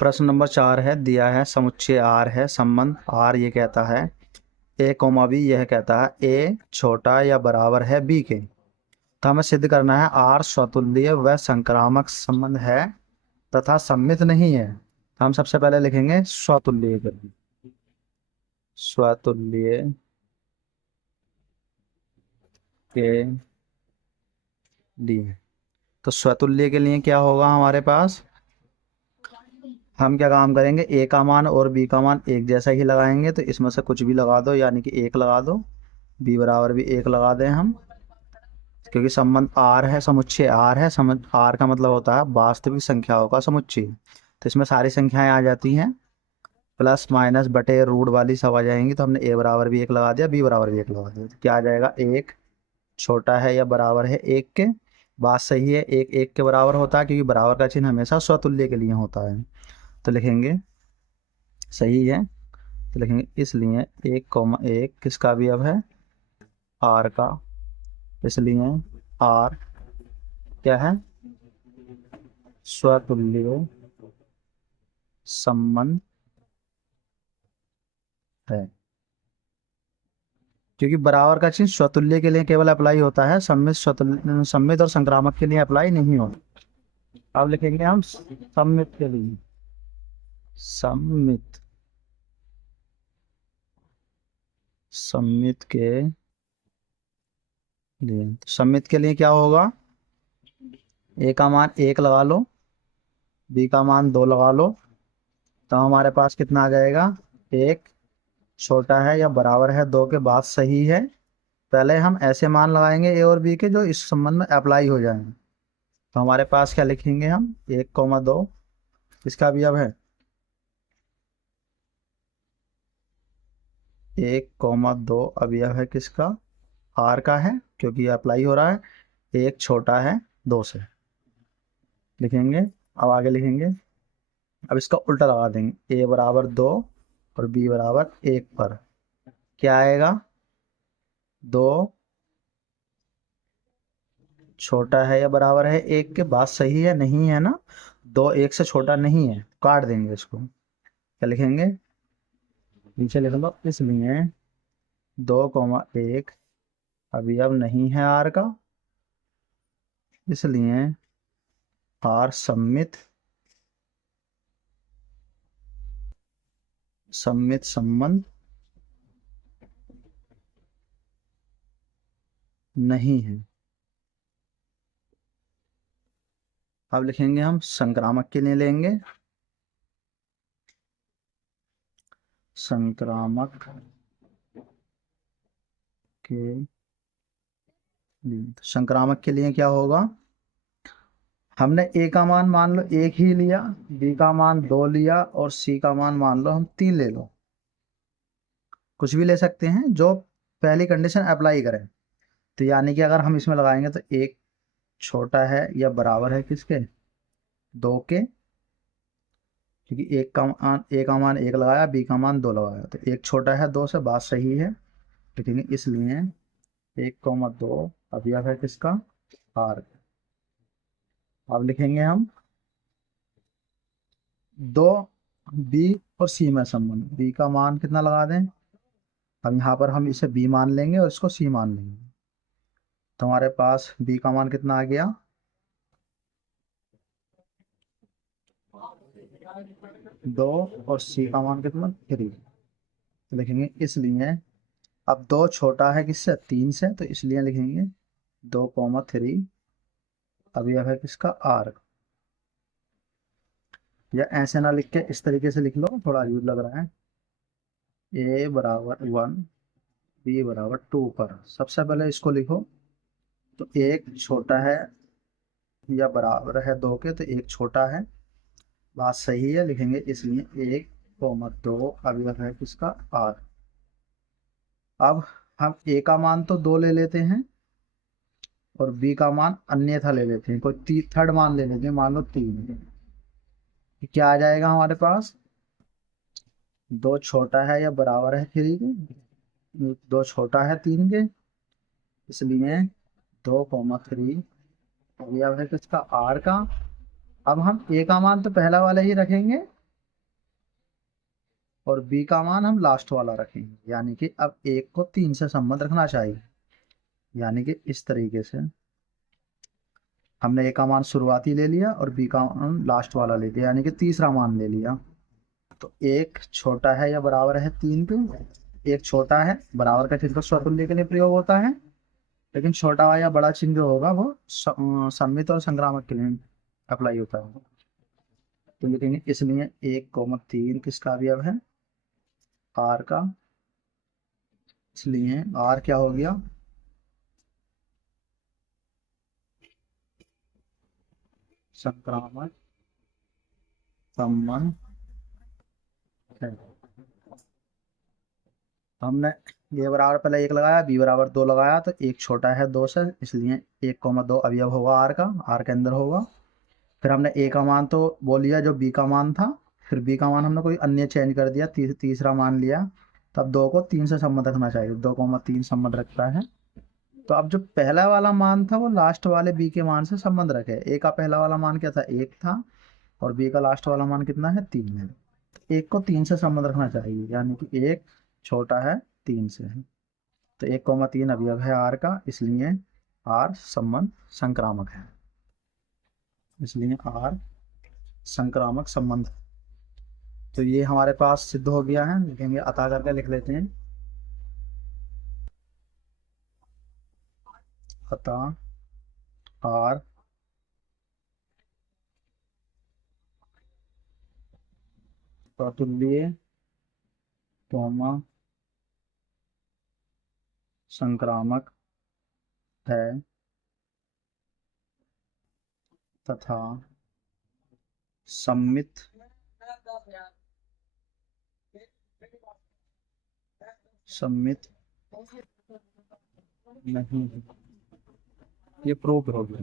प्रश्न नंबर 4 है, दिया है समुच्चय आर है, संबंध आर ये कहता है ए कोमा बी, यह कहता है ए छोटा या बराबर है बी के। तो हमें सिद्ध करना है आर स्वतुल्य व संक्रामक संबंध है तथा सममित नहीं है। तो हम सबसे पहले लिखेंगे स्वतुल्य के लिए। स्वतुल्य के लिए, तो स्वतुल्य के लिए क्या होगा हमारे पास, हम क्या काम करेंगे, ए का मान और बी का मान एक जैसा ही लगाएंगे। तो इसमें से कुछ भी लगा दो, यानी कि एक लगा दो, बी बराबर भी एक लगा दें हम, क्योंकि संबंध आर है, समुच्चय आर है। समझ आर का मतलब होता है वास्तविक संख्याओं का समुच्चय। तो इसमें सारी संख्याएं आ जाती हैं, प्लस माइनस बटे रूट वाली सब आ जाएंगी। तो हमने ए बराबर भी एक लगा दिया, बी बराबर भी एक लगा दिया। तो क्या आ जाएगा, एक छोटा है या बराबर है एक के। बात सही है, एक एक के बराबर होता है, क्योंकि बराबर का चिन्ह हमेशा स्वतुल्य के लिए होता है। तो लिखेंगे सही है, तो लिखेंगे इसलिए एक कॉमा एक किसका अवयव है, आर का। इसलिए आर क्या है, स्वतुल्य संबंध है। क्योंकि बराबर का चिन्ह स्वतुल्य के लिए केवल अप्लाई होता है, सम्मित स्वतुल्य सम्मित और संक्रामक के लिए अप्लाई नहीं होता। अब लिखेंगे हम सम्मित के लिए, सम्मित, सम्मित के लिए। तो सम्मित के लिए क्या होगा, ए का मान एक लगा लो, बी का मान दो लगा लो। तो हमारे पास कितना आ जाएगा, एक छोटा है या बराबर है दो के, बाद सही है। पहले हम ऐसे मान लगाएंगे ए और बी के जो इस संबंध में अप्लाई हो जाएंगे। तो हमारे पास क्या लिखेंगे हम, एक कौमा दो किसका अवयव है, एक कौमा दो अवयव है किसका, आर का है, क्योंकि ये अप्लाई हो रहा है। एक छोटा है दो से, लिखेंगे। अब आगे लिखेंगे, अब इसका उल्टा लगा देंगे, ए बराबर दो और बी बराबर एक पर क्या आएगा, दो छोटा है या बराबर है एक के, बात सही है नहीं है ना, दो एक से छोटा नहीं है, काट देंगे इसको। क्या लिखेंगे, नीचे लिख लो, इसलिए दो कौमा एक अवयव नहीं है आर का, इसलिए आर सम्मित, सम्मित संबंध नहीं है। अब लिखेंगे हम संक्रामक के लिए लेंगे, संक्रामक के लिए। तो संक्रामक के लिए क्या होगा, हमने ए का मान लो एक ही लिया, बी का मान दो लिया और सी का मान लो हम तीन ले लो, कुछ भी ले सकते हैं जो पहली कंडीशन अप्लाई करें। तो यानी कि अगर हम इसमें लगाएंगे तो एक छोटा है या बराबर है किसके, दो के, क्योंकि ए का मान एक लगाया, बी का मान दो लगाया, तो एक छोटा है दो से, बात सही है। लिखेंगे इसलिए एक कौमा दो अवयव है किसका, आर। अब लिखेंगे हम दो बी और सी में संबंध, बी का मान कितना लगा दें, अब यहाँ पर हम इसे बी मान लेंगे और इसको सी मान लेंगे। तो हमारे पास बी का मान कितना आ गया, दो, और सी का मान कितना, थ्री। तो लिखेंगे इसलिए, अब दो छोटा है किससे, तीन से, तो इसलिए लिखेंगे दो कॉमा थ्री अवयव है किसका, आर। या ऐसे ना लिख के इस तरीके से लिख लो, थोड़ा अजीब लग रहा है, ए बराबर वन, बी बराबर टू पर सबसे पहले इसको लिखो। तो एक छोटा है या बराबर है दो के, तो एक छोटा है, बात सही है। लिखेंगे इसलिए एक कॉमा दो अवयव है किसका, आर। अब हम ए का मान तो दो ले लेते हैं और बी का मान अन्यथा ले लेते हैं, कोई थर्ड मान ले लेते हैं, मान लो तीन। क्या आ जाएगा हमारे पास, दो छोटा है या बराबर है थ्री के, दो छोटा है तीन के, इसलिए दो कॉमा थ्री अवयव है किसका, आर का। अब हम ए का मान तो पहला वाला ही रखेंगे और बी का मान हम लास्ट वाला रखेंगे, यानी कि अब एक को 3 से संबंध रखना चाहिए। यानी कि इस तरीके से हमने ए का मान शुरुआती ले लिया और बी का मान लास्ट वाला ले लिया, यानी कि तीसरा मान ले लिया। तो एक छोटा है या बराबर है 3 पे, एक छोटा है, बराबर का चिन्ह तो स्वतुल्य के लिए प्रयोग होता है, लेकिन छोटा या बड़ा चिन्ह जो होगा वो सम्मित और संक्रामक के लिए अप्लाई होता है। तो लिखेंगे इसलिए 1,3 किसका अवयव है, आर का। इसलिए आर क्या हो गया, संक्रामक संबंध है। हमने ए बराबर पहले 1 लगाया, बी बराबर 2 लगाया, तो एक छोटा है 2 से, इसलिए 1,2 अवयव होगा आर के अंदर होगा। फिर हमने ए का मान तो बोल लिया जो बी का मान था, फिर बी का मान हमने कोई अन्य चेंज कर दिया, तीसरा मान लिया। तब 2 को 3 से संबंध रखना चाहिए, 2,3 संबंध रखता है। तो अब जो पहला वाला मान था वो लास्ट वाले बी के मान से संबंध रखे। ए का पहला वाला मान क्या था, 1 था, और बी का लास्ट वाला मान कितना है, 3 है। तो 1 को 3 से संबंध रखना चाहिए, यानी कि 1 छोटा है 3 से है। तो 1,3 अवयव है आर का, इसलिए आर संबंध संक्रामक है, इसलिए आर संक्रामक संबंध। तो ये हमारे पास सिद्ध हो गया है, लिखेंगे अतः करके लिख लेते हैं। अतः आर प्रतुल्य कौमा संक्रामक है तथा सम्मित सम्मित नहीं है। ये प्रूफ हो गया।